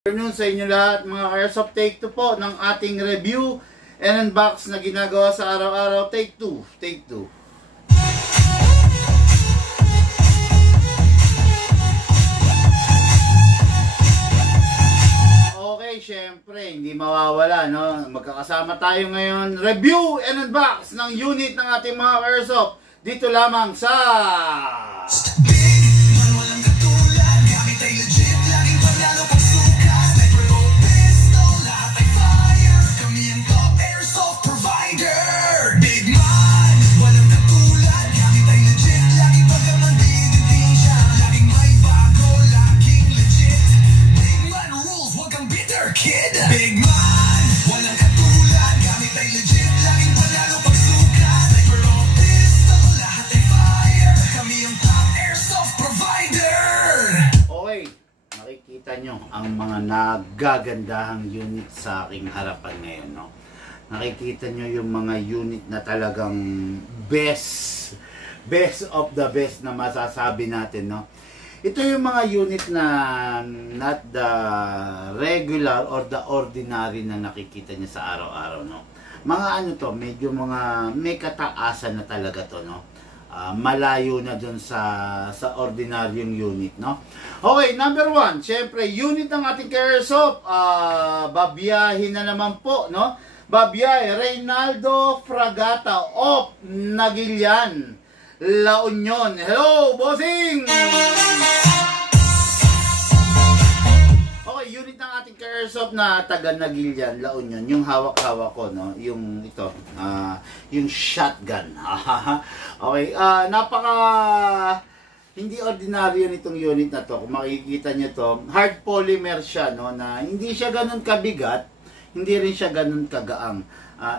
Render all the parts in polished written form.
Good afternoon sa inyo lahat mga Airsoft Take 2 po ng ating review and unbox na ginagawa sa araw-araw. Take 2. Okay, syempre, hindi mawawala, no? Magkakasama tayo ngayon. Review and unbox ng unit ng ating mga Airsoft. Dito lamang sa... nyo ang mga nagagandahang unit sa aking harapan ngayon, no? Nakikita nyo yung mga unit na talagang best of the best na masasabi natin, no? Ito yung mga unit na not the regular or the ordinary na nakikita nyo sa araw-araw, no? Mga ano to, medyo mga may kataasan na talaga to, no? Malayo na dun sa ordinaryong unit, no? Okay, number 1, syempre, unit ng ating Airsoft, babiyahin na naman po, no? Babiyahe, Reynaldo Fragata of Nagilian, La Union. Hello, bossing! Okay, unit ng ating Airsoft na taga Nagilian, La Union, yung hawak-hawak ko, no? Yung ito, yung shotgun. Okay, napaka hindi ordinaryo nitong unit na to. Kung makikita nyo to, hard polymer siya, no, na hindi siya ganun kabigat, hindi rin siya ganun kagaang.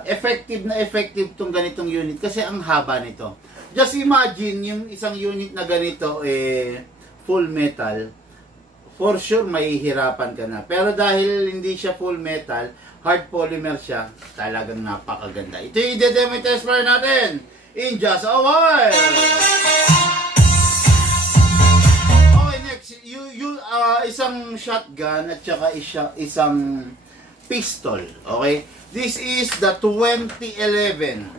Effective na effective tong ganitong unit kasi ang haba nito. Just imagine yung isang unit na ganito full metal, for sure mahihirapan ka na. Pero dahil hindi siya full metal, hard polymer siya, talagang napakaganda. Ito yung i-demo test fire natin in just a while. Okay, next, isang shotgun at saka isang pistol. Okay, this is the 2011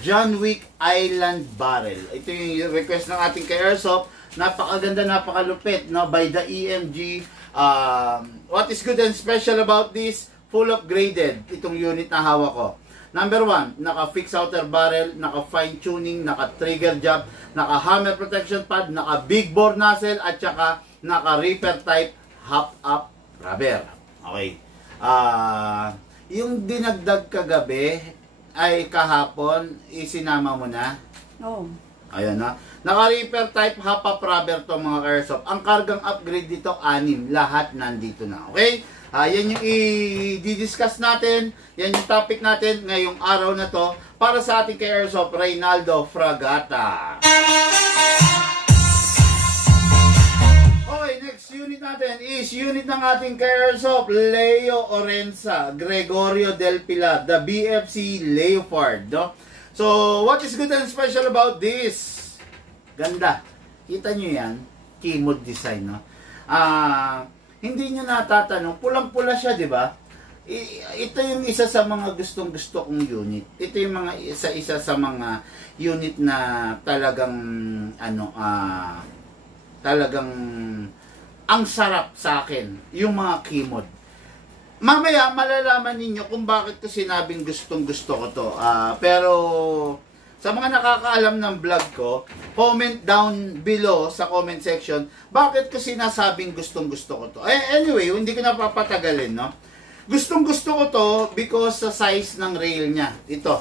John Wick Island Barrel. Ito yung request ng ating Airsoft. Napakaganda, napakalupit, no, by the EMG. What is good and special about this? Full upgraded itong unit na hawak ko. Number 1, naka-fix outer barrel, naka-fine tuning, naka-trigger job, naka-hammer protection pad, naka-big bore nozzle, at saka naka-reaper type hop-up rubber. Okay. Yung dinagdag kagabi ay kahapon, isinama mo na? Oo. Ayan na. Naka-reaper type hop-up rubber to mga Airsoft. Ang kargang upgrade dito, 6. Lahat nandito na. Okay? Yan yung i-discuss natin. Yan yung topic natin ngayong araw na to para sa ating Airsoft Reynaldo Fragata. Okay, next unit natin is unit ng ating Airsoft Leo Orenza Gregorio Del Pilar, the BFC Leopard, no? So, what is good and special about this? Ganda. Kita nyo yan? Keymode design, no? Hindi nyo natatanong, pulang-pula siya, di ba? Ito yung isa sa mga gustong-gusto kong unit. Ito yung mga isa sa mga unit na talagang talagang ang sarap sa akin, yung mga keymode. Mamaya malalaman ninyo kung bakit ko sinabing gustong-gusto ko to. Pero sa mga nakakaalam ng vlog ko, comment down below sa comment section, bakit ko sinasabing gustong-gusto ko to. Anyway, hindi ko napapatagalin, no? Gustong-gusto ko to because sa size ng rail niya. Ito.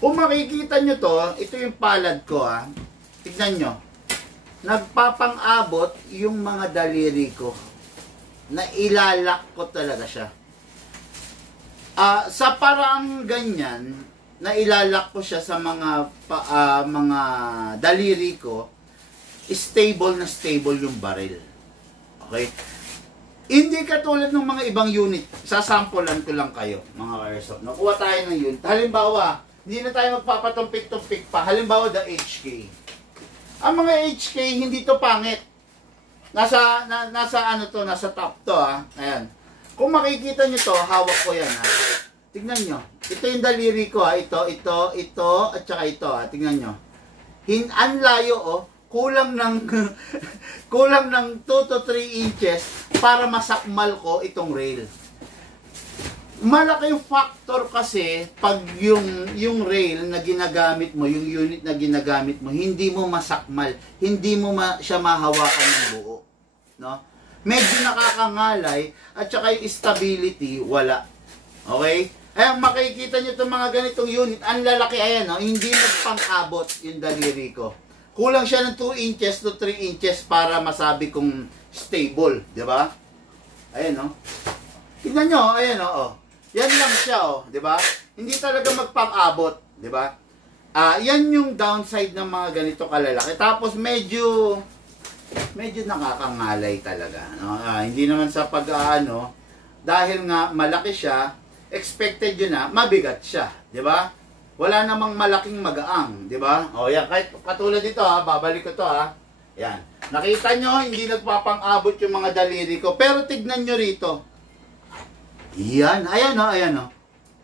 Kung makikita nyo to, ito yung palad ko, tignan nyo. Nagpapang-abot yung mga daliri ko. Na ilalak ko talaga siya. Sa parang ganyan, na ilalak ko siya sa mga daliri ko, stable na stable yung barrel. Okay? Hindi katulad ng mga ibang unit. Sasampulan ko lang kayo, mga Airsoft. Nakuha tayo ng unit. Halimbawa, hindi na tayo magpapatumpik-tumpik pa. Halimbawa, the HK. Ang mga HK, hindi to pangit. nasa ano to, nasa top to Ayan. Kung makikita nyo to, hawak ko yan Tignan nyo. Ito yung daliri ko Ito, at saka ito Tignan nyo. Ang layo kulang ng kulang ng 2 to 3 inches para masakmal ko itong rail. Malaki yung factor kasi pag yung rail na ginagamit mo, yung unit na ginagamit mo, hindi mo masakmal, hindi mo siya mahawakan ng buo, no? Medyo nakakangalay at saka yung stability wala. Okay? Ayan, makikita nyo itong mga ganitong unit, ang lalaki hindi magpang-abot yung daliri ko. Kulang siya ng 2 inches to 3 inches para masabi kong stable, di ba? Ayan Tignan nyo, ayan Yan lang siya di ba? Hindi talaga magpang-abot, di ba? Yan yung downside ng mga ganito kalalaki. Tapos medyo nakakangalay talaga, no? Hindi naman sa dahil nga malaki siya, expected yun na mabigat siya, di ba? Wala namang malaking magaang, di ba? Yan, kahit katulad dito babalik ko to Yan. Nakita nyo, hindi nagpapang-abot yung mga daliri ko. Pero tignan nyo rito. Yan, ayan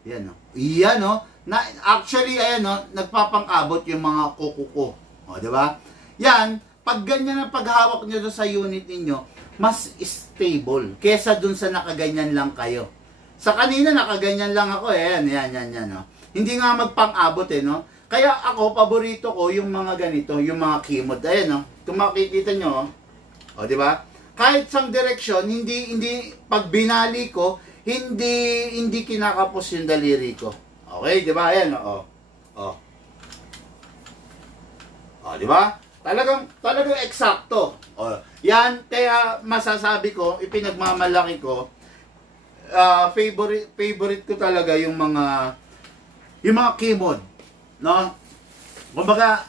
Yan actually nagpapang-abot yung mga kuko ko. Di ba? Yan, pag ganyan ang paghawak nyo sa unit ninyo, mas stable kesa dun sa nakaganyan lang kayo. Sa kanina nakaganyan lang ako yan. Hindi nga magpang-abot no. Kaya ako paborito ko yung mga ganito, yung mga keyboard. Ayan kung makikita nyo di ba? Kahit sang direksyon, hindi pag binali ko, hindi kinakapos yung daliri ko. Okay, di ba? Ayan di ba? Talagang eksakto. Yan kaya masasabi ko, ipinagmamalaki ko, favorite ko talaga yung mga keyboard, no? Kumbaga,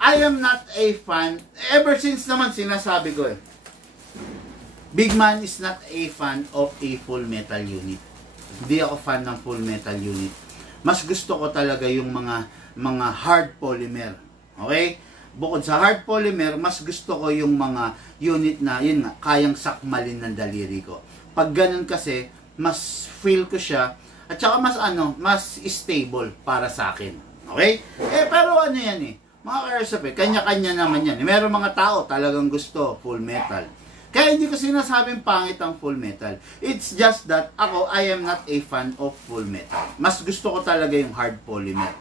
I am not a fan, ever since naman sinasabi ko Big Man is not a fan of a full metal unit. Hindi ako fan ng full metal unit. Mas gusto ko talaga yung mga hard polymer. Okay? Bukod sa hard polymer, mas gusto ko yung mga unit na yun nga, kayang sakmalin ng daliri ko. Pag ganun kasi, mas feel ko siya at saka mas stable para sa akin. Okay? Pero yan mga ka-airsoft kanya-kanya naman yan. Meron mga tao talagang gusto full metal. Kaya hindi ko sinasabing pangit ang full metal. It's just that ako, I am not a fan of full metal. Mas gusto ko talaga yung hard polymer.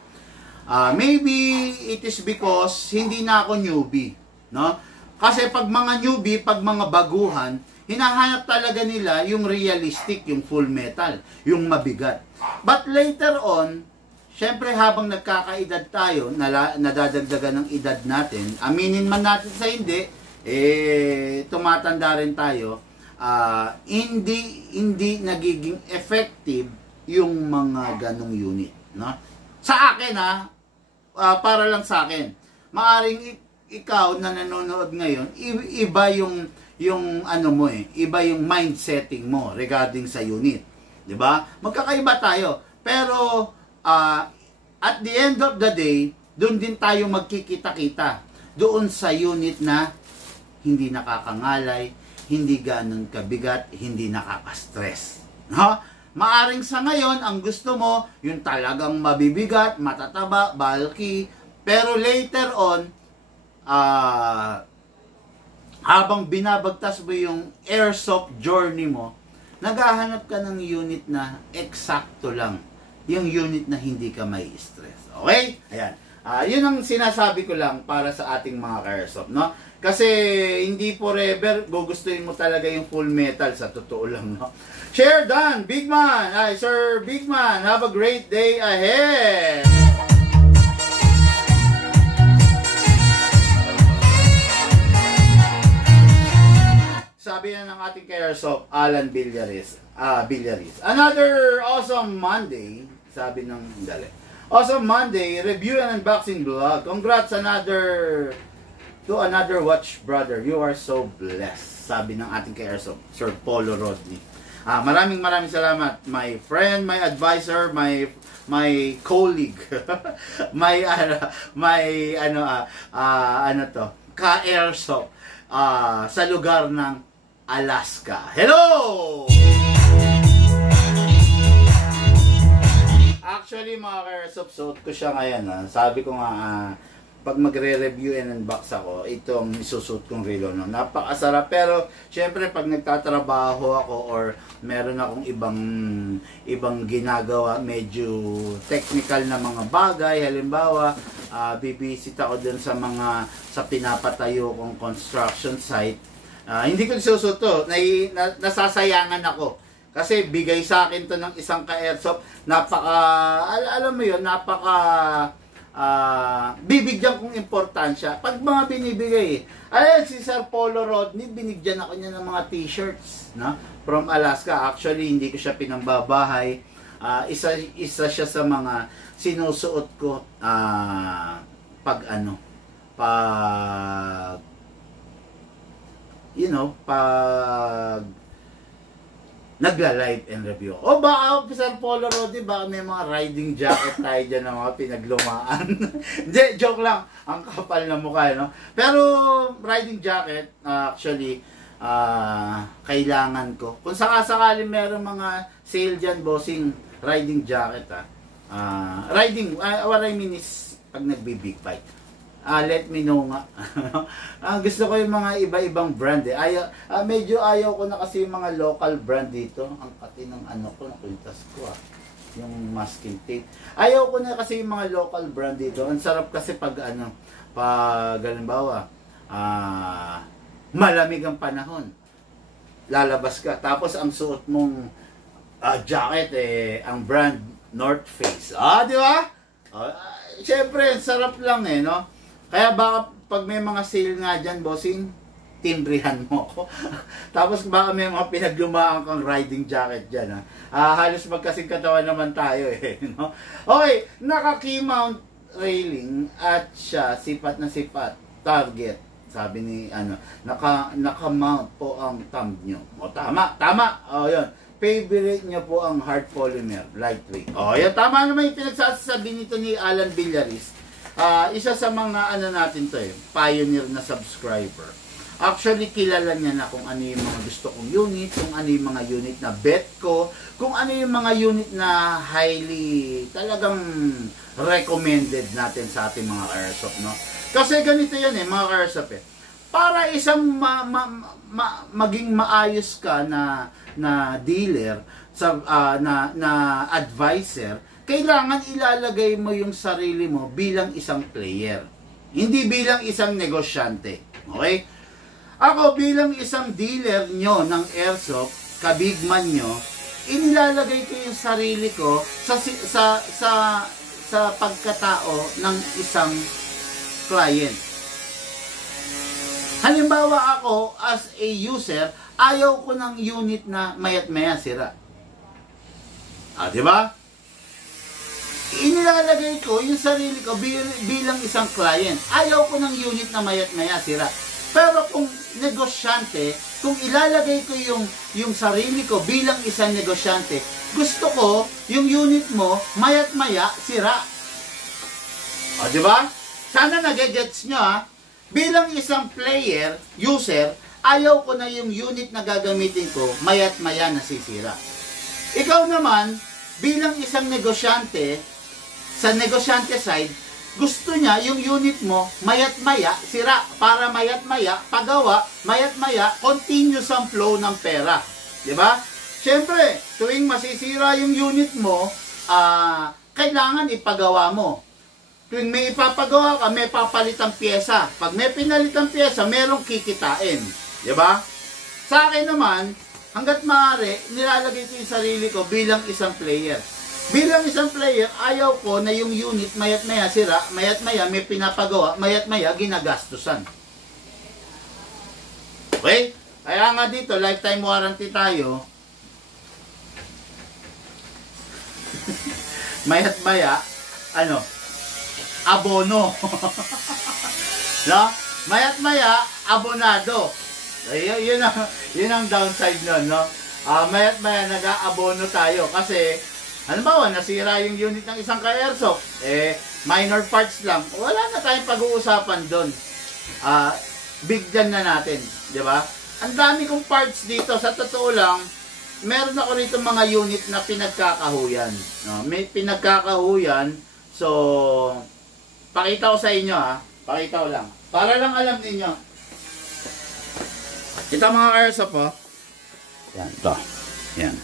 Maybe it is because hindi na ako newbie, no? Kasi pag mga newbie, pag mga baguhan, hinahanap talaga nila yung realistic, yung full metal, yung mabigat. But later on, syempre habang nagkakaedad tayo, nadadagdagan ng edad natin, aminin man natin sa hindi, tumatanda rin tayo, hindi nagiging effective yung mga ganong unit, no? Sa akin para lang sa akin. Maaring ikaw na nanonood ngayon, iba yung iba yung mindsetting mo regarding sa unit, 'di ba? Magkakaiba tayo. Pero at the end of the day, doon din tayo magkikita-kita doon sa unit na hindi nakakangalay, hindi ganun kabigat, hindi nakaka-stress. No? Maaring sa ngayon, ang gusto mo, yung talagang mabibigat, matataba, bulky, pero later on, habang binabagtas mo yung airsoft journey mo, naghahanap ka ng unit na eksakto lang. Yung unit na hindi ka may stress. Okay? Ayan. Yun ang sinasabi ko lang para sa ating mga ka-airsoft, no? Kasi hindi forever gugustuhin mo talaga yung full metal, sa totoo lang, no? Share done, Big Man. Sir Big Man, have a great day ahead. Sabi na ng ating ka-airsoft, Alan Villaris. Another awesome Monday, sabi ng dali. Awesome Monday, review and unboxing vlog. Congrats to another watch brother. You are so blessed. Sabi ng ating ka-airsoft, Sir Polo Rodney. Maraming salamat, my friend, my advisor, my colleague, ka-airsoft. sa lugar ng Alaska. Hello! Actually, mga ka-airsoft, suot ko siya ngayon. Sabi ko nga, pag magre-review and unbox ako, itong isusuot kong relo. No? Napakasarap. Pero, syempre, pag nagtatrabaho ako or meron akong ibang ginagawa, medyo technical na mga bagay. Halimbawa, bibisit ako dun sa pinapatayo kong construction site. Hindi ko isusuot to. Nasasayangan ako. Kasi bigay sa akin to ng isang ka-airsoft, alam mo yun, bibigyan kong importansya. Pag mga binibigay, si Sir Polo Rodney, binigyan ako niya ng mga t-shirts, no? From Alaska. Actually, hindi ko siya pinambabahay. Isa siya sa mga sinusuot ko, pag nagla-live and review. O baka, Sir Polo Rodney, baka may mga riding jacket tayo dyan na mga pinaglumaan. Hindi, joke lang. Ang kapal na mukha, no? Pero, riding jacket, actually, kailangan ko. Kung sakasakali meron mga sale dyan, bossing, riding jacket, what I mean is, pag nagbi-big bike. Let me know nga. Gusto ko yung mga iba-ibang brand eh. Medyo ayaw ko na kasi yung mga local brand dito. Ang kati ng nakuntas ko yung masking tape. Ayaw ko na kasi yung mga local brand dito. Ang sarap kasi pag halimbawa, malamig ang panahon. Lalabas ka. Tapos ang suot mong jacket ang brand North Face. Di ba? Siyempre, sarap lang no? Kaya baka pag may mga sale nga dyan, bossing, timbrihan mo ako. Tapos baka may mga pinaglumaan kang riding jacket dyan. Halos magkasing katawan naman tayo no? Okay, naka-key-mount railing at siya, sipat na sipat. Target, sabi ni, naka-mount po ang thumb nyo. Tama. Yun. Favorite nyo po ang hard polymer, lightweight. Yan, tama naman yung pinagsasabi nito ni Alan Villaris. Isa sa mga natin to pioneer na subscriber. Actually, kilala niya na kung ano yung mga gusto kong unit, kung ano yung mga unit na bet ko, kung ano yung mga unit na highly talagang recommended natin sa ating mga airsoft, no? Kasi ganito yan mga airsoft Para isang maging maayos ka na dealer, na advisor, kailangan ilalagay mo yung sarili mo bilang isang player. Hindi bilang isang negosyante. Okay? Ako bilang isang dealer nyo ng airsoft, kabigman nyo, inilalagay ko yung sarili ko sa pagkatao ng isang client. Halimbawa ako as a user, ayaw ko ng unit na mayat-maya sira. Di ba? Inilalagay ko yung sarili ko bilang isang client. Ayaw ko ng unit na mayat-maya sira. Pero kung negosyante, kung ilalagay ko yung sarili ko bilang isang negosyante, gusto ko yung unit mo mayat-maya sira. Di ba? Sana nagegets nyo Bilang isang player, user, ayaw ko na yung unit na gagamitin ko mayat-maya nasisira. Ikaw naman, bilang isang negosyante, sa negosyante side, gusto niya yung unit mo mayat-maya sira para mayat-maya pagawa, mayat-maya continuous ang flow ng pera. 'Di ba? Siyempre, tuwing masisira yung unit mo, kailangan ipagawa mo. Tuwing may ipapagawa ka, may papalitang pyesa. Pag may pinalitang pyesa, merong kikitain. 'Di ba? Sa akin naman, hangga't maaari, nilalagay ko yung sarili ko bilang isang player. Bilang isang player, ayaw ko na yung unit mayat-maya sira, mayat-maya may pinapagawa, mayat-maya ginagastusan. Okay? Kaya nga dito, lifetime warranty tayo. Mayat-maya, abono. No? Mayat-maya, abonado. Yun ang downside nun, no? Mayat-maya, nag-aabono tayo kasi halimbawa, nasira yung unit ng isang ka-airsoft, minor parts lang, wala na tayong pag-uusapan doon. bigyan na natin, di ba? Ang dami kong parts dito, sa totoo lang, meron ako rito mga unit na pinagkakahuyan. No? May pinagkakahuyan, so, pakita ko sa inyo ha, pakita ko lang. Para lang alam niyo. Ito mga airsoft po. Yan, ito. Yan.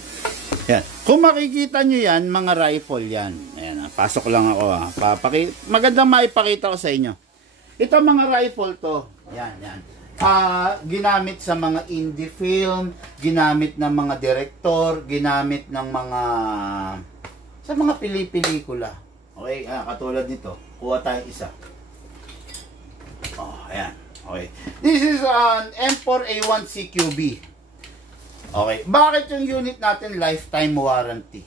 Yan. Kung makikita nyo yan, mga rifle yan. Ayan, pasok lang ako ha. Magandang maipakita ko sa inyo. Ito mga rifle to. Yan, yan. Ginamit sa mga indie film, ginamit ng mga director, ginamit ng mga sa mga pelikula. Okay, katulad nito. Kuha tayo isa. Oh, ayan. Okay. This is an M4A1 CQB. Okay. Bakit yung unit natin lifetime warranty?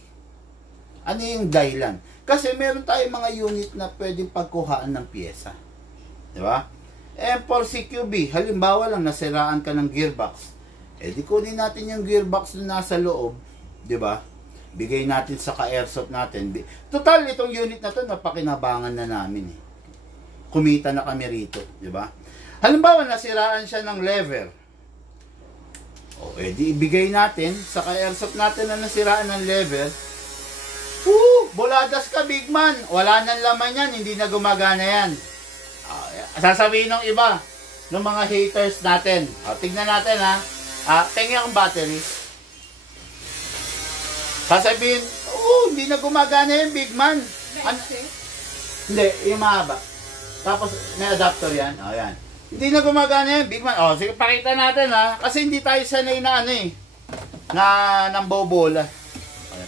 Ano yung dahilan? Kasi meron tayong mga unit na pwedeng pagkuhaan ng pyesa. Di ba? M4 CQB, halimbawa lang nasiraan ka ng gearbox. Eh di kunin natin yung gearbox na nasa loob, di ba? Bigay natin sa ka-airsoft natin. Total, itong unit na to napakinabangan na namin eh. Kumita na kami rito, di ba? Halimbawa, nasiraan siya ng lever. O, edi ibigay natin sa ka-airsoft natin na nasiraan ng lever. Buladas ka, big man. Wala nang laman yan, hindi na gumagana yan. Sasabihin ng iba, ng mga haters natin. Tignan natin ha. Tingnan ang battery. Sasabihin, hindi na gumagana yan, big man. Hindi, yung mahaba. Tapos, may adapter yan. Yan. Hindi na gumagana yan, big man. Sige, pakita natin ha. Kasi hindi tayo sanay na ano eh. Na nambobola.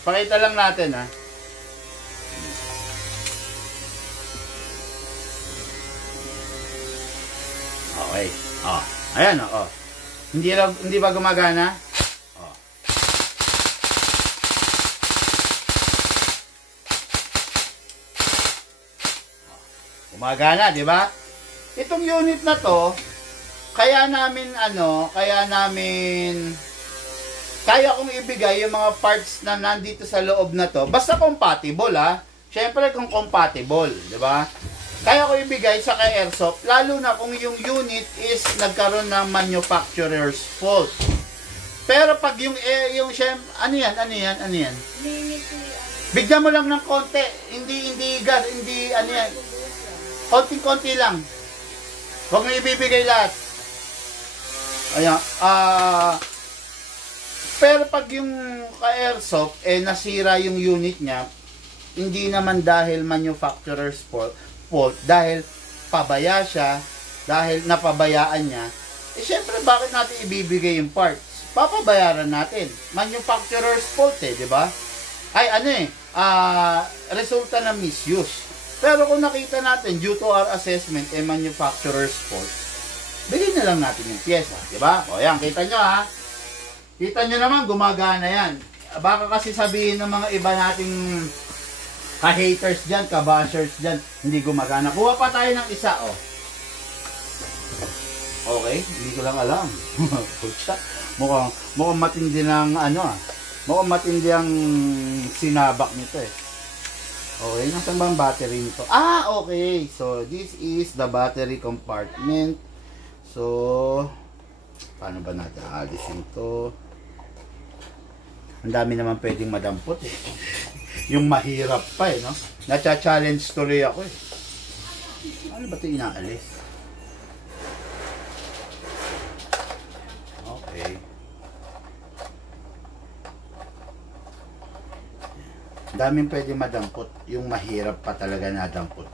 Pakita lang natin ha. Okay. Ayan Hindi ba gumagana? Gumagana, di ba? Itong unit na to, kaya kong ibigay yung mga parts na nandito sa loob na to. Basta compatible ha. Syempre kung compatible, di ba? Kaya ko ibigay sa ka-airsoft, lalo na kung yung unit is nagkaroon ng manufacturer's fault. Pero pag yung ano yan? Bigyan mo lang ng konti, hindi ano yan. Konting-konti lang. Huwag mo ibibigay lahat. Ayan, pero pag yung ka-airsoft, nasira yung unit niya, hindi naman dahil manufacturer's fault, dahil pabaya siya, dahil napabayaan niya, syempre bakit natin ibibigay yung parts? Papabayaran natin. Manufacturer's fault di ba? Resulta ng misuse. Pero kung nakita natin, due to our assessment, manufacturer's fault, bigyan na lang natin yung pyesa, di ba? O yan, kita nyo ha. Kita nyo naman, gumagana yan. Baka kasi sabihin ng mga iba nating ka-haters dyan, ka-bashers dyan, hindi gumagana. Kuha pa tayo ng isa, Okay, hindi ko lang alam. mukhang matindi ng mukhang matindi ang sinabak nito Okay, nasan ba ang battery nito? Okay. So, this is the battery compartment. So, paano ba natin alisin ito? Ang dami naman pwedeng madampot Yung mahirap pa no? Nacha-challenge tuloy ako Ano ba ito inaalis? Okay. Daming pwedeng madampot. Yung mahirap pa talaga nadampot.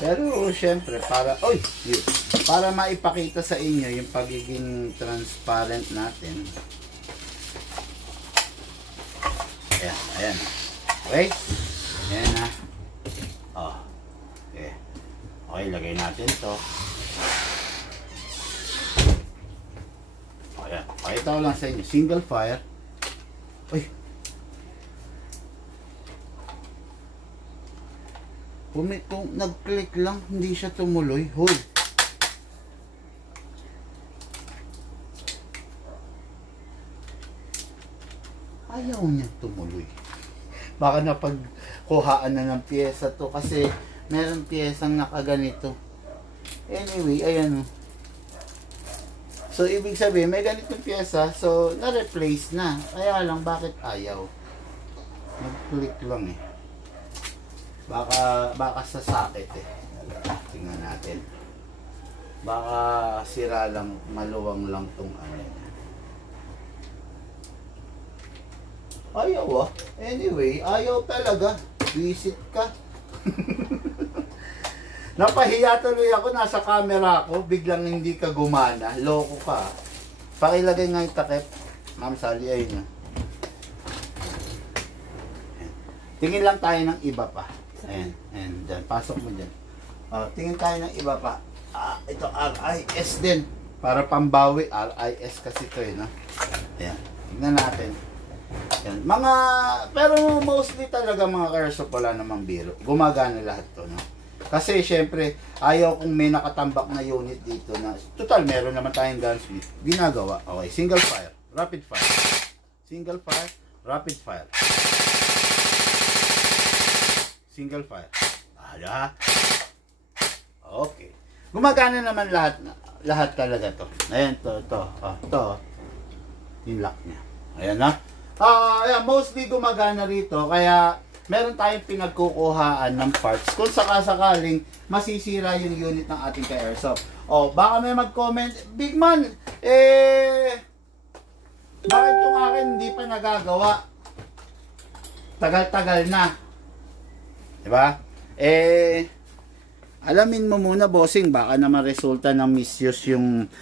Pero syempre para maipakita sa inyo yung pagiging transparent natin. Ayan. Okay? Ayan na. Okay. Okay, lagay natin to. Ayan. Pakita ko lang sa inyo. Single fire. Kung nag-click lang, hindi siya tumuloy. Hold. Ayaw niya tumuloy. Baka napagkuhaan na ng pyesa to kasi meron pyesang nakaganito. Anyway, ayan So, ibig sabihin, may ganitong pyesa, so, na-replace na. Kaya lang, bakit ayaw? Nag-click lang eh. Baka sa socket eh. Tingnan natin. Baka sira lang, maluwang lang tong ano. Ayaw ah. Anyway, ayaw talaga. Visit ka. Napahiya tuloy ako, nasa camera ako, biglang hindi ka gumana. Loko ka. Pakilagay nga yung takip. Ma'am Sally, ayun na. Tingin lang tayo ng iba pa. Ayan, ayan, dyan. Pasok mo dyan. Tingin tayo ng iba pa. Ito, RIS din. Para pambawi. RIS kasi ito eh, no? Ayan, tingnan natin. Ayan. Pero mostly talaga mga Kersop, wala namang biro. Gumagana lahat to, no? Kasi syempre, ayaw kung may nakatambak na unit dito na, total, meron naman tayong gunsmith. Ginagawa. Okay, single fire, rapid fire. Single fire, rapid fire. Single fire. Ala. Okay. Gumagana naman lahat talaga to. Ayan, to. Yung lock niya. Ayan na. Ayan, mostly gumagana rito, kaya meron tayong pinagkukuhaan ng parts kung sakasakaling masisira yung unit ng ating ka-airsoft. Baka may mag-comment, Big Man, bakit yung akin hindi pa nagagawa? Tagal-tagal na. Diba? Alamin mo muna, bossing, baka naman resulta ng misuse yung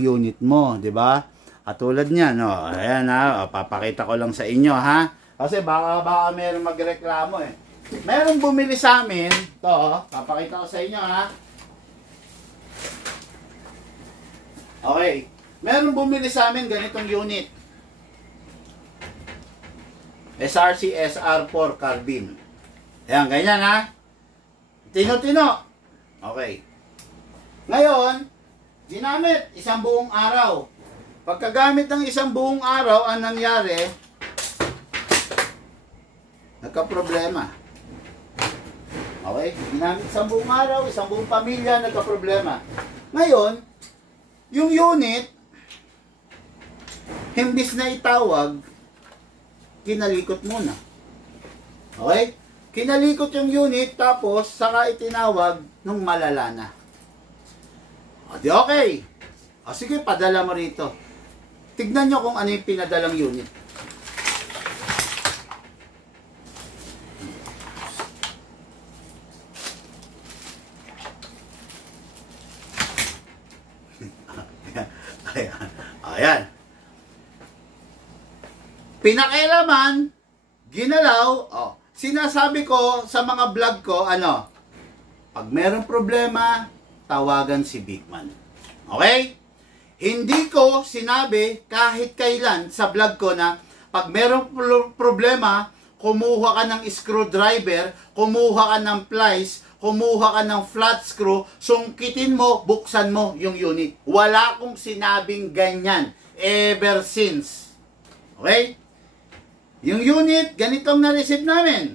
unit mo, diba? Katulad niya, no? Ayan ha, papakita ko lang sa inyo, ha? Kasi baka meron magreklamo eh. Merong bumili sa amin. Ito, papakita ko sa inyo ha. Okay. Merong bumili sa amin ganitong unit. SRC SR4 carbine. Ayan, ganyan ha. Tino-tino. Okay. Ngayon, ginamit isang buong araw. Pagkagamit ng isang buong araw, ang nangyari, nagka-problema. Okay? Ginamit isang buong araw, isang buong pamilya, nagka-problema. Ngayon, yung unit, himbis na itawag, kinalikot muna. Okay? Kinalikot yung unit, tapos saka itinawag nung malala na. Di okay. Sige, padala mo rito. Tignan nyo kung ano yung pinadalang unit. Ayan. Pinakialaman, ginalaw, sinasabi ko sa mga vlog ko, pag merong problema, tawagan si Big Man. Okay? Hindi ko sinabi kahit kailan sa vlog ko na pag merong problema, kumuha ka ng screwdriver, kumuha ka ng plies, kumuha ka ng flat screw, sungkitin mo, buksan mo yung unit. Wala akong sinabing ganyan ever since. Okay? Yung unit, ganitong na-receive namin.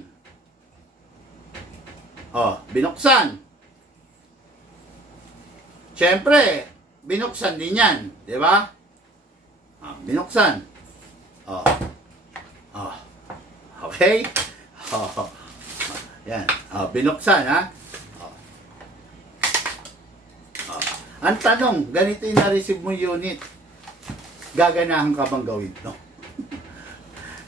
Binuksan. Siyempre, binuksan din yan. Di ba? Binuksan. Okay? Yan. Binuksan, ha? Ang tanong, ganito yung na-receive mo unit. Gaganahan ka bang gawin to?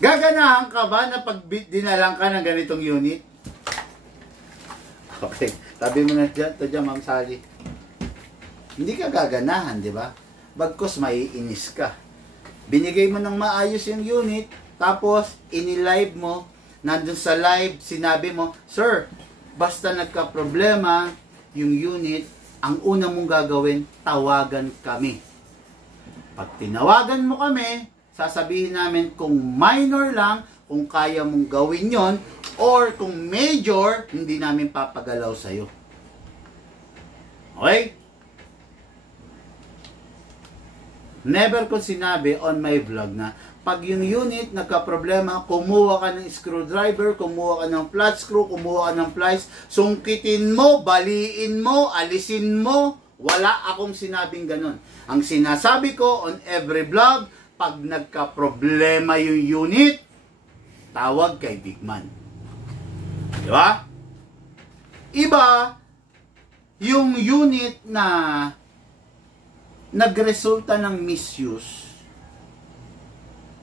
Gaganahan ka ba na pag dinalang ka ng ganitong unit? Okay. Tabi mo na dyan. Ito dyan, Ma'am Sally. Hindi ka gaganahan, di ba? Bagkus maiinis ka. Binigay mo ng maayos yung unit, tapos ini-live mo, nandun sa live, sinabi mo, Sir, basta nagka-problema yung unit, ang una mong gagawin, tawagan kami. Pag tinawagan mo kami, sasabihin namin kung minor lang, kung kaya mong gawin yon, or kung major, hindi namin papagalaw sa'yo. Okay? Never ko sinabi on my vlog na pag yung unit nagka-problema, kumuha ka ng screwdriver, kumuha ka ng flat screw, kumuha ka ng plies, sungkitin mo, baliin mo, alisin mo, Wala akong sinabing ganun. Ang sinasabi ko on every vlog, pag nagka-problema yung unit, tawag kay Big Man. Di ba? Iba, yung unit na nagresulta ng misuse,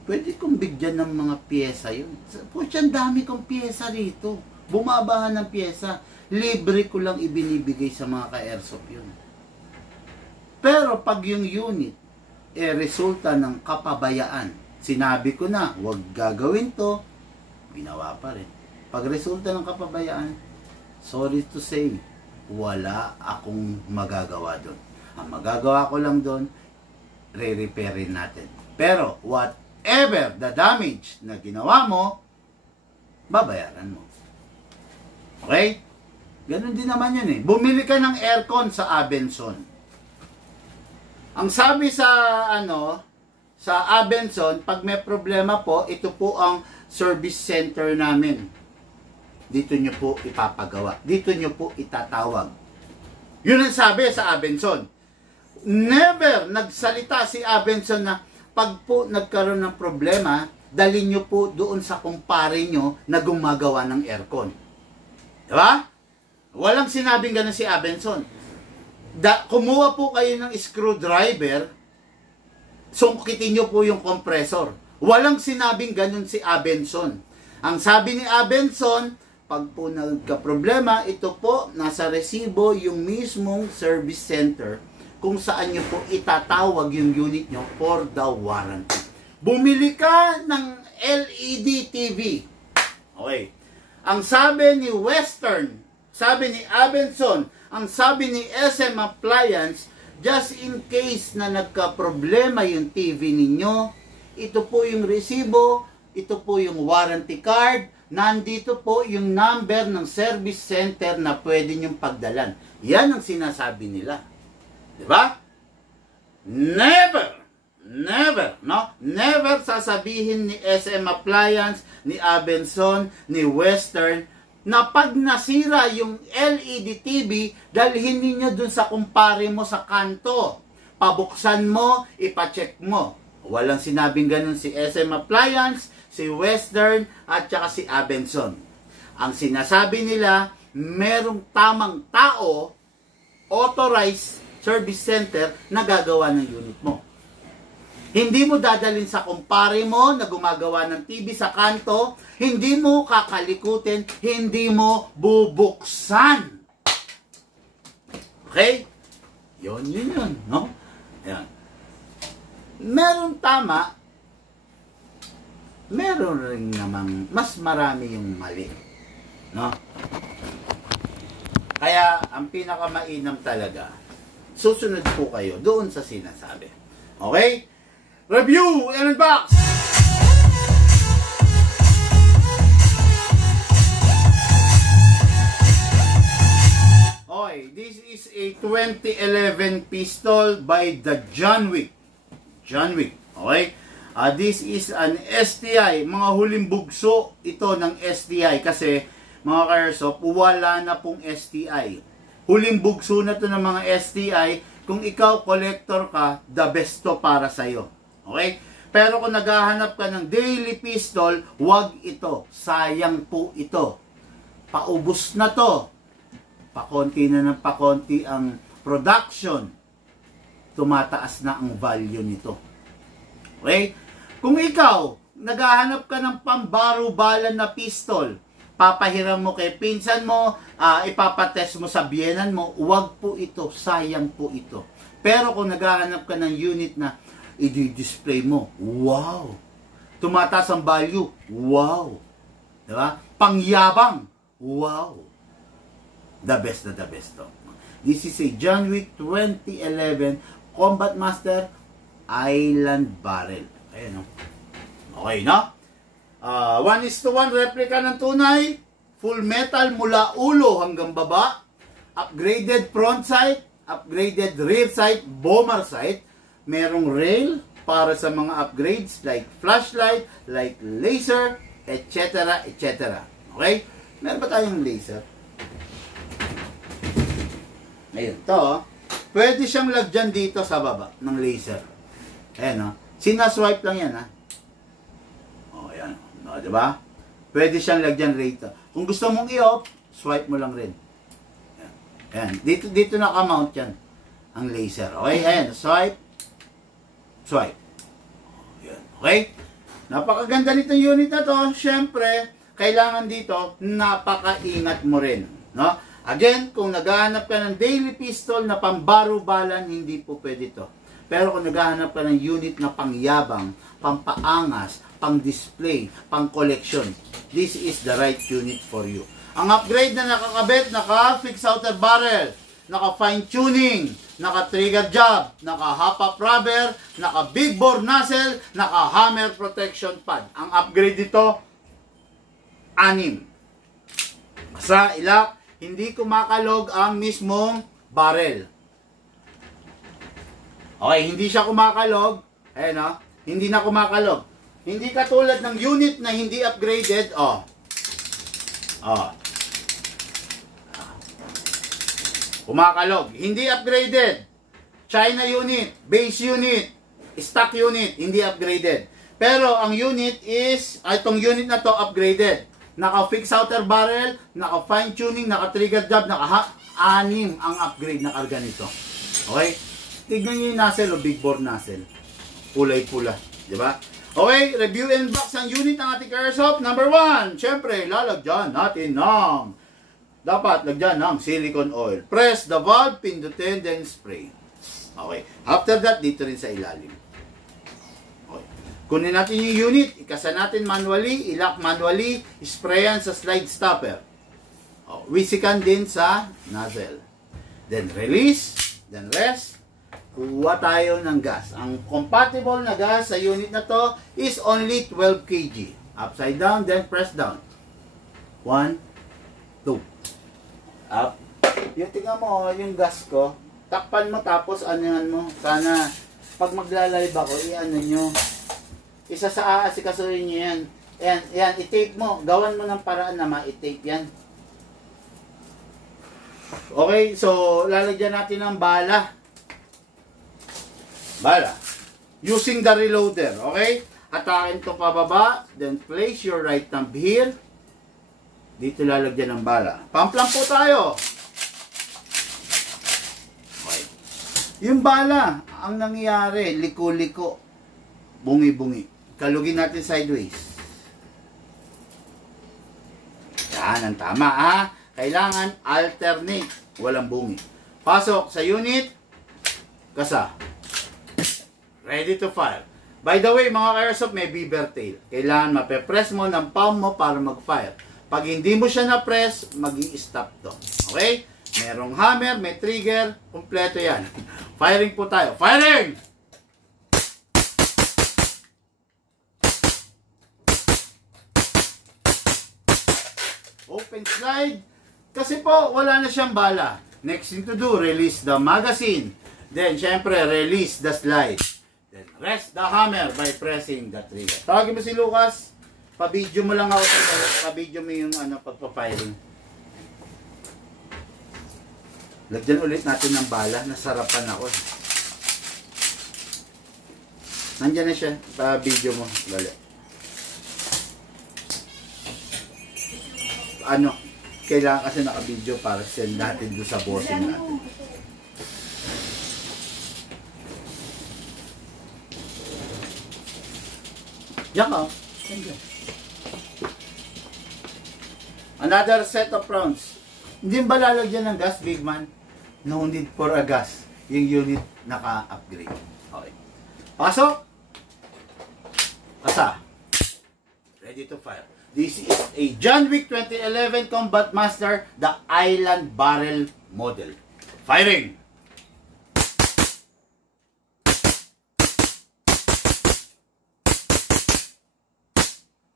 pwede kong bigyan ng mga pyesa yun. Putsyan, dami kong pyesa rito. Bumabahan ng pyesa. Libre ko lang ibinibigay sa mga ka-airsoft yun. Pero pag yung unit, resulta ng kapabayaan, sinabi ko na, huwag gagawin to, ginawa pa rin. Pag resulta ng kapabayaan, sorry to say, wala akong magagawa doon. Ang magagawa ko lang doon, re-repairin natin. Pero, whatever the damage na ginawa mo, babayaran mo. Okay? Ganon din naman yun eh. Bumili ka ng aircon sa Abenson. Ang sabi sa, sa Abenson, pag may problema po, ito po ang service center namin. Dito nyo po ipapagawa. Dito nyo po itatawag. Yun ang sabi sa Abenson. Never nagsalita si Abenson na pag po nagkaroon ng problema, dalhin nyo po doon sa kumpare nyo na gumagawa ng aircon. Diba? Walang sinabing ganun si Abenson. Kumuha po kayo ng screwdriver, sungkitin nyo po yung compressor. Walang sinabing ganun si Abenson. Ang sabi ni Abenson, pag po nagka-problema, ito po, nasa resibo yung mismong service center kung saan nyo po itatawag yung unit nyo for the warranty. Bumili ka ng LED TV. Okay. Ang sabi ni Western, sabi ni Abenson, ang sabi ni SM Appliance, just in case na nagka-problema yung TV ninyo, ito po yung resibo, ito po yung warranty card, nandito po yung number ng service center na pwede nyong pagdalan. Yan ang sinasabi nila. Diba? Never, never sasabihin ni SM Appliance, ni Abenson, ni Western, na pag nasira yung LED TV, dalhin niyo dun sa kumpare mo sa kanto. Pabuksan mo, ipacheck mo. Walang sinabing ganun si SM Appliance, si Western, at saka si Abenson. Ang sinasabi nila, merong tamang tao, authorized service center, na gagawa ng unit mo. Hindi mo dadalhin sa kumpare mo na gumagawa ng TV sa kanto, hindi mo kakalikutin, hindi mo bubuksan. Okay? Yun, no? Ayan. Meron tama, meron rin namang mas marami yung mali. No? Kaya, ang pinakamainam talaga, susunod po kayo doon sa sinasabi. Okay? Review and unbox! Okay, this is a 2011 pistol by the John Wick. Okay? This is an STI. Mga huling bugso ito ng STI kasi mga ka-airsoft, wala na pong STI. Huling bugso na to ng mga STI. Kung ikaw collector ka, the best to para sa'yo. Okay? Pero kung naghahanap ka ng daily pistol, wag ito. Sayang po ito. Paubos na to. Pakonti na ng pakonti ang production. Tumataas na ang value nito. Okay? Kung ikaw, naghahanap ka ng pambaro-balan na pistol, papahiram mo kay pinsan mo, ipapatest mo sa biyenan mo, wag po ito. Sayang po ito. Pero kung naghahanap ka ng unit na i-display mo, wow! Tumataas ang value, wow! Diba? Pangyabang, wow! The best na the best to. This is a John Wick 2011 Combat Master Island Barrel. Ayan, no? Okay, no? 1:1 replica ng tunay, full metal mula ulo hanggang baba, upgraded front sight, upgraded rear sight, bomber sight, merong rail para sa mga upgrades like flashlight, like laser, etc. etc. Okay? Meron ba tayong laser? Ayun, to. pwede siyang lagyan dito sa baba ng laser. Ayan, no? Sinaswipe lang yan, ha? O, ayan. No, diba? Pwede siyang lagyan rito. Kung gusto mong i-off, swipe mo lang rin. Ayan. Ayan. Dito nakamount yan. Ang laser. Okay? Ayan. Swipe. Swipe. Ayan. Okay? Napakaganda nitong unit na to. Siyempre, kailangan dito, napakaingat mo rin. No? Again, kung naghahanap ka ng daily pistol na pambaro-balan, hindi po pwede to. Pero kung naghahanap ka ng unit na pangyabang, pampaangas, pang-display, pang-collection, this is the right unit for you. Ang upgrade na nakakabit, naka-fix outer barrel, naka-fine tuning, naka-trigger job, naka-hop-up rubber, naka-big bore nozzle, naka-hammer protection pad. Ang upgrade dito, 6. Sa ilak, hindi kumakalog ang mismong barrel. Okay, hindi siya kumakalog. Ayan, no? Hindi na kumakalog. Hindi katulad ng unit na hindi upgraded. Kumakalog. Hindi upgraded. China unit, base unit, stock unit, hindi upgraded. Pero ang unit is, itong unit na to upgraded. Naka-fix outer barrel, naka-fine tuning, naka-trigger job, naka-6 ang upgrade na karga nito. Okay? Tignan nyo yung nozzle o big bore nozzle. Kulay-pula. Diba? Okay, review and box ang unit ng ating airsoft. Number 1, syempre, lalagyan natin ng dapat lagyan ng silicone oil. Press the valve, pindutin, then spray. Okay. After that, dito rin sa ilalim. Okay. Kunin natin yung unit, ikasa natin manually, ilock manually, sprayan sa slide stopper. Wisikan din sa nozzle. Then release, then rest. Kuha tayo ng gas. Ang compatible na gas sa unit na to is only 12 kg. Upside down, then press down. 1, 2. Up. Yung tingnan mo, yung gas ko, takpan mo tapos anuhan mo. Sana, pag magla-live ako, i-ano nyo. Isa sa aasikasuhin nyo yan. Yan, i-tape mo. Gawan mo ng paraan na ma-tape yan. Okay, so, lalagyan natin ng bala. Using the reloader, okay? Atakin to pababa, then place your right thumb here. Dito lalagyan ng bala. Pamplang po tayo. Okay. Yung bala, ang nangyayari, liko-liko, bungi-bungi. Kalugin natin sideways. Yan, ang tama, ha? Kailangan alternate, walang bungi. Pasok sa unit, kasa. Ready to fire. By the way, mga airsoft, may beaver tail. Kailangan mape-press mo ng palm mo para mag-fire. Pag hindi mo siya na-press, mag-i-stop to. Okay? Merong hammer, may trigger, kumpleto yan. Firing po tayo. Firing! Open slide. Kasi po, wala na siyang bala. Next thing to do, release the magazine. Then, syempre, release the slide. Then, rest the hammer by pressing the trigger. Tawagin mo si Lucas. Pa-video mo lang ako. Pa-video mo yung pagpa-firing. Lagyan ulit natin ng bala. Nasarapan ako. Nandiyan na siya. Pa-video mo. Dali. Kailangan kasi naka-video para send natin doon sa bossing natin. Yan ka. Another set of rounds. Hindi ba lalagyan ng gas, big man? No need for a gas. Yung unit naka-upgrade. Okay. Pasok. Kasa. Ready to fire. This is a John Wick 2011 Combat Master, the Island Barrel model. Firing.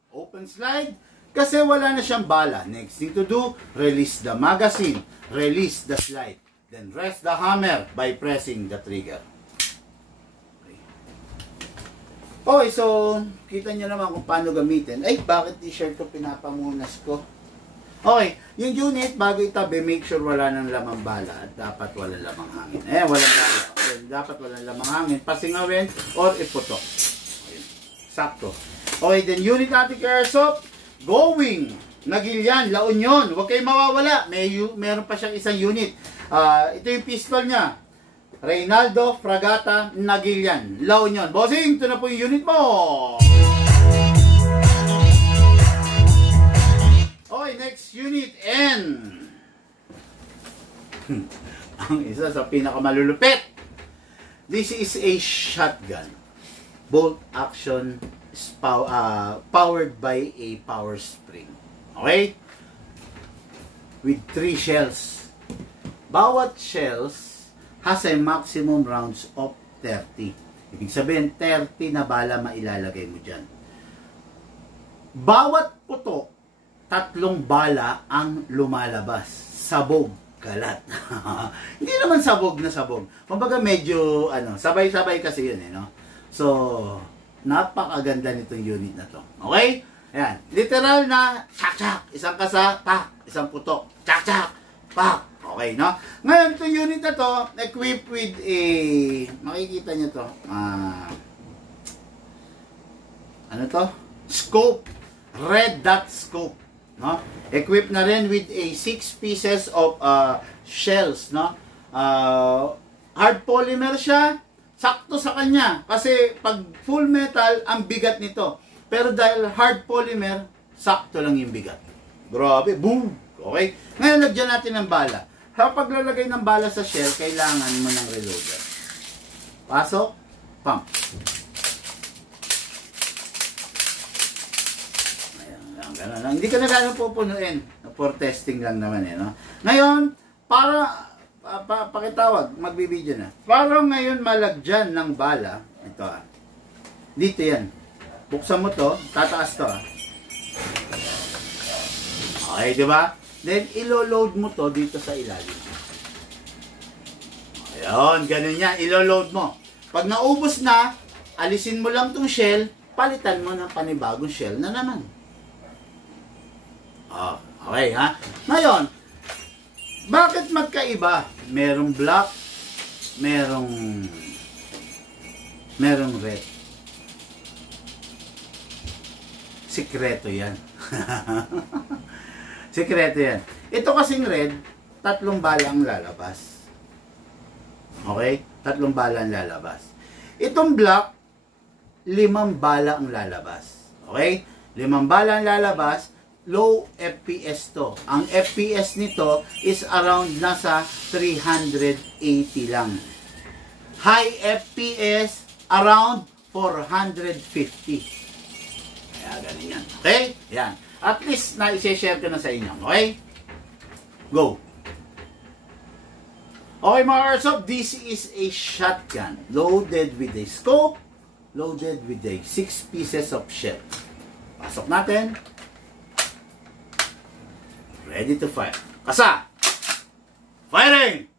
Open slide. Kasi wala na siyang bala. Next thing to do, release the magazine, release the slide, then rest the hammer by pressing the trigger. Okay, so kita nyo naman kung paano gamitin. Ay, bakit t-shirt ko pinapamunas ko? Okay, yung unit, bago itabi, make sure wala nang lamang bala at dapat walang lamang hangin. Walang bala. Dapat walang lamang hangin. Pasingawin or iputok. Okay. Sakto. Okay, then unit natin kay Airsoft, going. Nagilyan, La Union. Huwag kayong mawawala. Meron pa siyang isang unit. Ito yung pistol niya. Reynaldo Fragata Nagilyan, La Union. Bossing, ito na po yung unit mo. Okay, next unit, N. Ang isa sa pinakamalulupit. This is a shotgun. Bolt action, powered by a power spring. Okay? With 3 shells. Bawat shells has a maximum rounds of 30. Ibig sabihin, 30 na bala mailalagay mo dyan. Bawat putok, 3 bala ang lumalabas. Sabog, kalat. Hindi naman sabog na sabog. Kumbaga medyo, sabay-sabay kasi yun no? So, napakaganda nitong unit na to. Okay? Ayan. Literal na, chak-chak. Isang kasa, pak. Isang putok, chak-chak, pak. Okay, no? Ngayon, itong unit na to, equipped with a, makikita nyo to, ano to? Scope. Red dot scope. No? Equipped na rin with a 6 pieces of shells, no? Hard polymer siya, sakto sa kanya kasi pag full metal ang bigat nito. Pero dahil hard polymer, sakto lang yung bigat. Grabe, boom. Okay? Ngayon lagyan natin ng bala. Kapag lalagay ng bala sa shell, kailangan mo ng reloader. Pasok, pump. Ganun lang. Hindi ka na gano'n pupunuin. For testing lang naman no? Ngayon, para pakitawag, magbibideo na. Para ngayon malagyan ng bala, ito dito yan. Buksan mo to, tataas to Okay, di ba? Then, ilo-load mo to dito sa ilalim. Ayun, ganun yan. Ilo-load mo. Pag naubos na, alisin mo lang tong shell, palitan mo ng panibagong shell na naman. Okay, ha? Ngayon, bakit magkaiba? Merong black, merong red. Sikreto yan. Sikreto yan. Ito kasing red, 3 bala ang lalabas. Okay? 3 bala ang lalabas. Itong black, 5 bala ang lalabas. Okay? 5 bala ang lalabas. Low FPS to. Ang FPS nito is around nasa 380 lang. High FPS around 450. Kaya ganun yan. Okay? Yan. At least na i-share ko na sa inyo. Okay? Go. Okay mga Airsoft, this is a shotgun. Loaded with a scope. Loaded with a 6 pieces of shell. Pasok natin. Ready to fire. Kasa! Firing!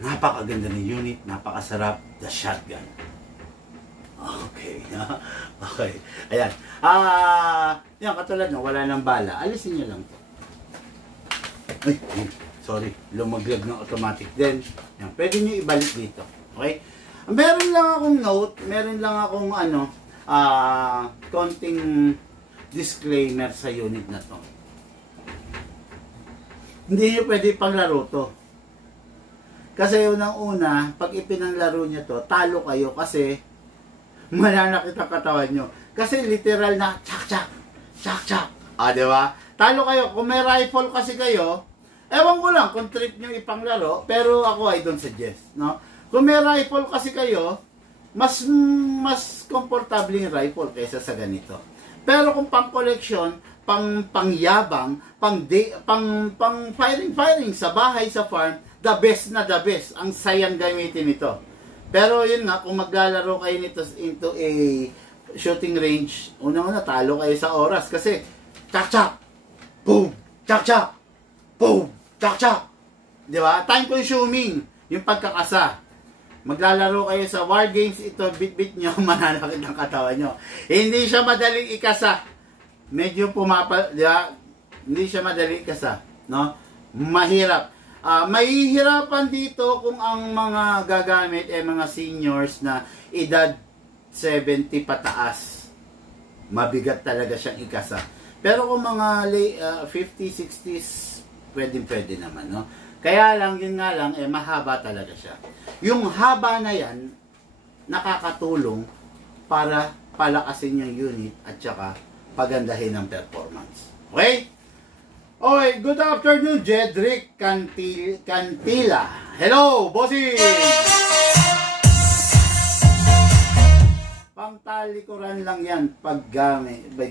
Napakaganda ng unit, napakasarap, the shotgun. Okay. Okay. Ayan. Yan, katulad no, wala nang bala. Alisin nyo lang to. Ay, sorry, lumaglag ng automatic din. Yan, pwede nyo ibalik dito. Okay? Meron lang akong note, meron lang akong konting disclaimer sa unit na to. Hindi nyo pwede panglaro to. Kasi unang-una, pag ipinanglaro nyo to, talo kayo kasi mananakit ang katawan nyo. Kasi literal na chak-chak, chak-chak. Diba? Talo kayo. Kung may rifle kasi kayo, ewan ko lang kung trip nyo ipanglaro, pero ako I don't suggest, no? Kung may rifle kasi kayo, mas komportable yung rifle kaysa sa ganito. Pero kung pang collection, pangyabang, pang firing sa bahay, sa farm, the best na the best. Ang sayang gamitin ito. Pero yun nga, kung maglalaro kayo nito into a shooting range, unang-una talo kayo sa oras kasi chak-chak, boom, chak-chak, boom, chak-chak. Di ba? Time consuming yung pagkakasa. Maglalaro kayo sa war games, ito, bit-bit nyo, mananakit ng katawan nyo. Hindi siya madaling ikasa. Medyo di ba? Hindi siya madaling ikasa. No? Mahirap. Mahihirapan dito kung ang mga gagamit ay mga seniors na edad 70 pataas. Mabigat talaga siyang ikasa. Pero kung mga 50, 60s, pwede naman, no? Kaya lang, yun nga lang, mahaba talaga siya. Yung haba na yan, nakakatulong para palakasin yung unit at saka pagandahin ang performance. Okay? Okay, good afternoon, Jedrick Cantila. Hello, bossing! Pangtalikuran lang yan pag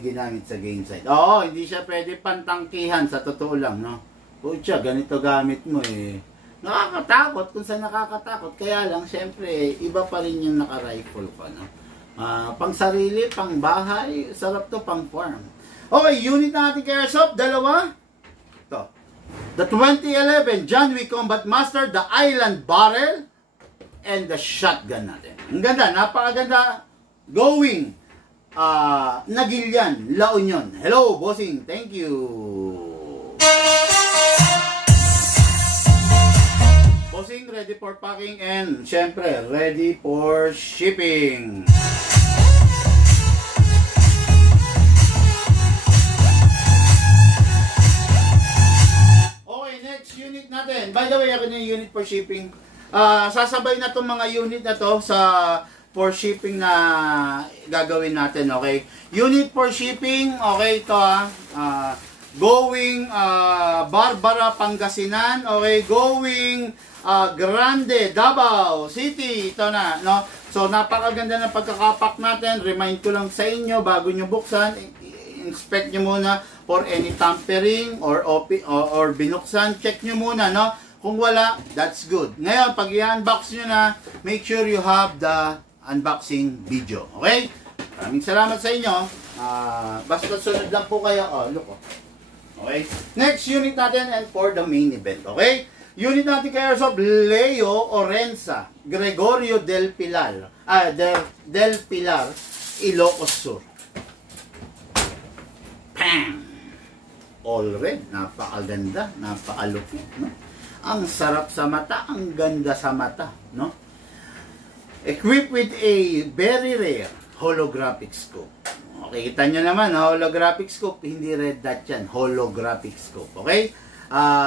ginamit sa game side. Oo, hindi siya pwede pantangkihan sa totoo lang, no? Pucha, ganito gamit mo eh. Nakakatakot kung saan nakakatakot. Kaya lang, syempre, iba pa rin yung naka-rifle ka, no? Pang sarili, pang bahay, sarap to, pang farm. Okay, unit natin kay Airsoft, dalawa. Ito. The 2011 John Wick Combat Master, the Island Barrel, and the shotgun natin. Ang ganda, napakaganda. Going. Nagilian, La Union. Hello, bossing. Thank you. Bossing, ready for packing and syempre, ready for shipping. Okay, next unit natin. By the way, ako na yung unit for shipping. Sasabay na itong mga unit na to sa for shipping na gagawin natin, okay? Unit for shipping, okay, ito going Barbara, Pangasinan, okay, going Grande, Davao City, ito na, no? So, napakaganda ng pagkakapak natin. Remind ko lang sa inyo, bago nyo buksan, inspect nyo muna for any tampering or binuksan. Check nyo muna, no? Kung wala, that's good. Ngayon, pag i-unbox nyo na, make sure you have the unboxing video. Okay? Maraming salamat sa inyo. Basta sunod lang po kayo. Look. Okay? Next unit natin and for the main event. Okay? Unit natin kay Airsoft, Leo Orenza, Gregorio del Pilar, del Pilar, Ilocos Sur. Pam! All red, napakaganda, napakalupit, no? Ang sarap sa mata, ang ganda sa mata, no? Equipped with a very rare holographic scope. Okay, kita nyo naman, holographic scope, hindi red dot yan, holographic scope, okay?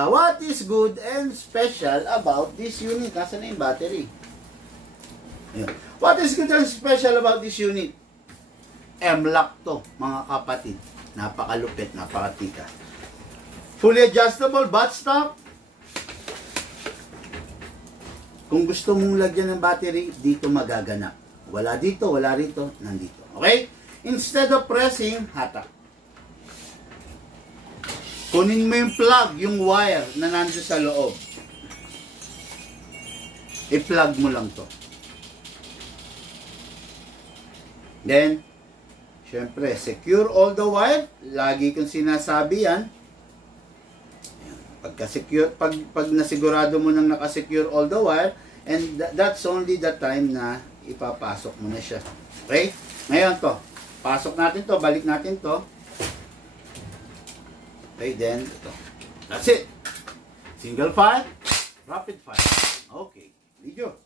What is good and special about this unit? Nasaan na yung battery? Ayan. What is good and special about this unit? M-lock to, mga kapatid. Napakalupit, napakatika. Fully adjustable buttstock. Kung gusto mong lagyan ng battery, dito magaganap. Wala dito, wala rito, nandito. Okay? Instead of pressing, hatak. Kunin mo yung plug, yung wire na nandun sa loob. I-plug mo lang to. Then, syempre, secure all the wire. Lagi kong sinasabi yan. Pagka-secure, pag nasigurado mo nang naka-secure all the wire, and that's only the time na ipapasok mo na siya. Okay? Ngayon to, pasok natin to, balik natin to. Okay, then ito. That's it. Single file, rapid fire. Okay, video.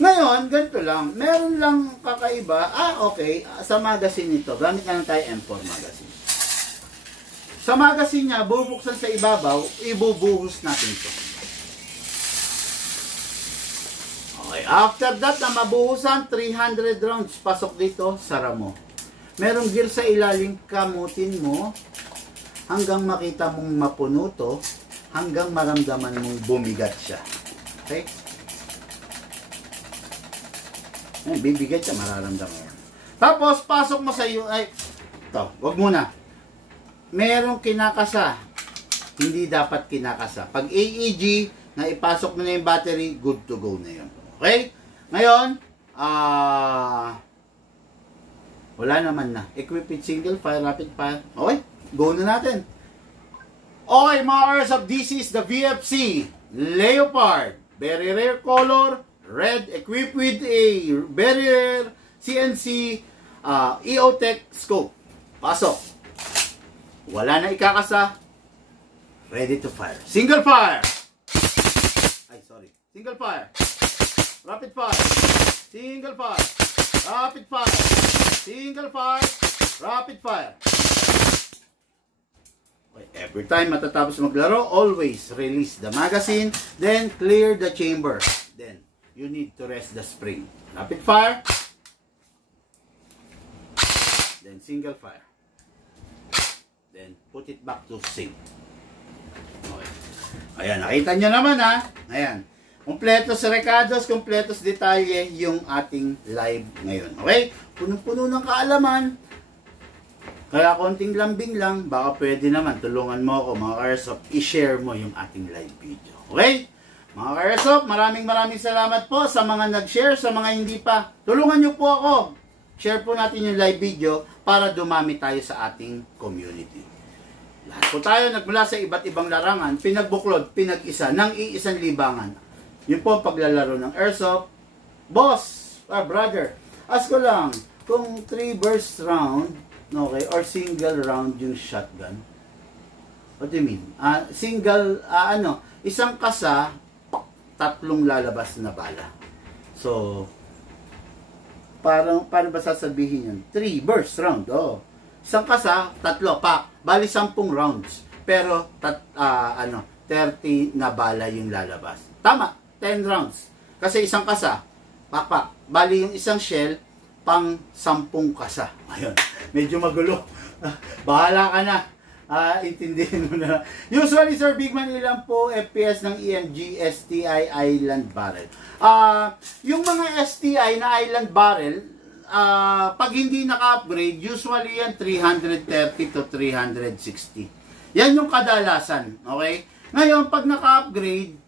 Ngayon, ganito lang. Meron lang kakaiba. Okay, sa magazine nito, gamit na lang tayo M4 magazine. Sa magazine niya, bubuksan sa ibabaw, ibubuhos natin ito. Okay, after that, na mabuhusan, 300 rounds, pasok dito, sara mo. Merong gear sa ilalim, kamutin mo, hanggang makita mong mapuno to, hanggang maramdaman mong bumigat siya. Okay? Ayan, bibigat siya, mararamdaman mo. Tapos, pasok mo sa iyo, ito, wag muna. Merong kinakasa. Hindi dapat kinakasa. Pag AEG, na ipasok mo na yung battery, good to go na yun. Okay? Ngayon, wala naman na. Equip with single fire, rapid fire. Okay? Go na natin. Okay mga Airsoft, this is the VFC Leopard. Very rare color, red, equipped with a very rare CNC EOTech scope. Pasok. Wala na ikakasa. Ready to fire. Single fire. Single fire. Rapid fire. Single fire. Rapid fire. Single fire. Rapid fire. Okay, every time matatapos maglaro, always release the magazine, then clear the chamber. Then, you need to rest the spring. Rapid fire. Then single fire. Then put it back to sync. Okay. Ayan, nakita nyo naman ha. Ayan. Kompleto sa recados, kompleto sa detalye yung ating live ngayon. Okay? Punong-puno ng kaalaman. Kaya konting lambing lang, baka pwede naman, tulungan mo ako mga Airsoft, i-share mo yung ating live video. Okay? Mga Airsoft, maraming salamat po sa mga nag-share, sa mga hindi pa. Tulungan nyo po ako. Share po natin yung live video para dumami tayo sa ating community. Lahat po tayo nagmula sa iba't ibang larangan, pinagbuklod, pinag-isa, ng iisang libangan. Yun po ang paglalaro ng Airsoft. Boss, brother, ask ko lang, kung 3 burst round, okay, or single round yung shotgun, what do you mean? Single, isang kasa, 3 lalabas na bala. So, paano ba sasabihin yun? 3 burst round, oh. Isang kasa, 3, pak. Bali 10 rounds. Pero, 30 na bala yung lalabas. Tama, 10 rounds. Kasi isang kasa, pak. Bali yung isang shell, pang 10 kasa. Ayun, medyo magulo. Bahala ka na. Intindihin mo na. Usually, Sir Bigman, ilan po FPS ng EMG STI Island Barrel? Yung mga STI na Island Barrel, pag hindi naka-upgrade, usually yan 330 to 360. Yan yung kadalasan. Okay? Ngayon, pag naka-upgrade,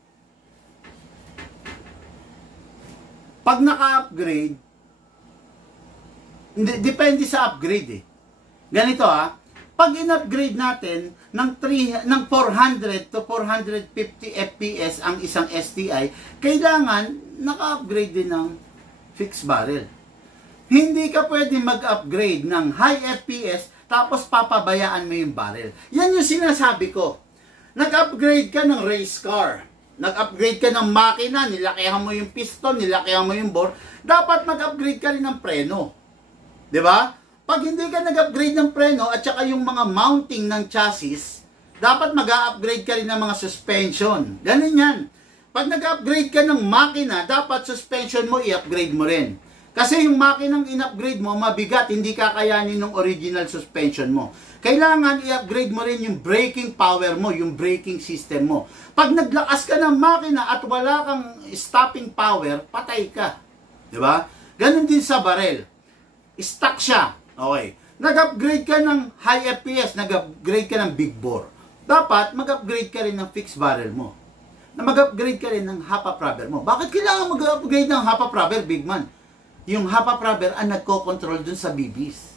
depende sa upgrade eh. Ganito pag in-upgrade natin ng 400 to 450 FPS ang isang STI, kailangan naka-upgrade din ng fixed barrel. Hindi ka pwede mag-upgrade ng high FPS tapos papabayaan mo yung barrel. Yan yung sinasabi ko. Nag-upgrade ka ng race car. Nag-upgrade ka ng makina, nilakihan mo yung piston, nilakihan mo yung bore, dapat mag-upgrade ka rin ng preno. 'Di ba? Pag hindi ka nag-upgrade ng preno at saka yung mga mounting ng chassis, dapat mag-upgrade ka rin ng mga suspension. Ganun yan. Pag nag-upgrade ka ng makina, dapat suspension mo i-upgrade mo rin. Kasi yung makinang in-upgrade mo, mabigat, hindi kakayanin ng original suspension mo. Kailangan i-upgrade mo rin yung braking power mo, yung braking system mo. Pag naglakas ka ng makina at wala kang stopping power, patay ka. Diba? Ganon din sa barrel. Stuck siya. Okay. Nag-upgrade ka ng high FPS, nag-upgrade ka ng big bore. Dapat mag-upgrade ka rin ng fixed barrel mo. Na mag-upgrade ka rin ng half-up rubber mo. Bakit kailangan mag-upgrade ng half-up rubber, big man? Yung half-up rubber ang nagko-control dun sa BBs.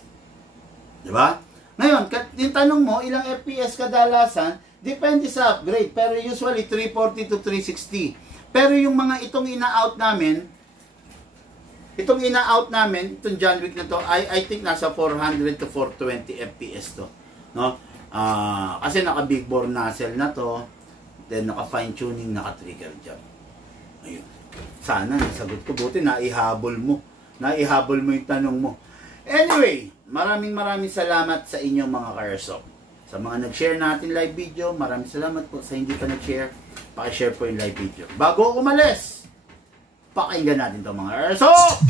Diba? Ngayon, yung tanong mo, ilang FPS kadalasan, depende sa upgrade. Pero usually, 340 to 360. Pero yung mga itong ina-out namin, itong John Wick na to, I think nasa 400 to 420 FPS to. No? Kasi naka-big bore nozzle na to, then naka-fine tuning, naka-trigger job. Ayun. Sana, nasagot ko. Buti, naihabol mo yung tanong mo. Anyway, maraming salamat sa inyong mga Airsoft. Sa mga nag-share natin live video, maraming salamat po. Sa hindi pa nag-share, paki-share po yung live video. Bago umalis, pakinggan natin to mga Airsoft!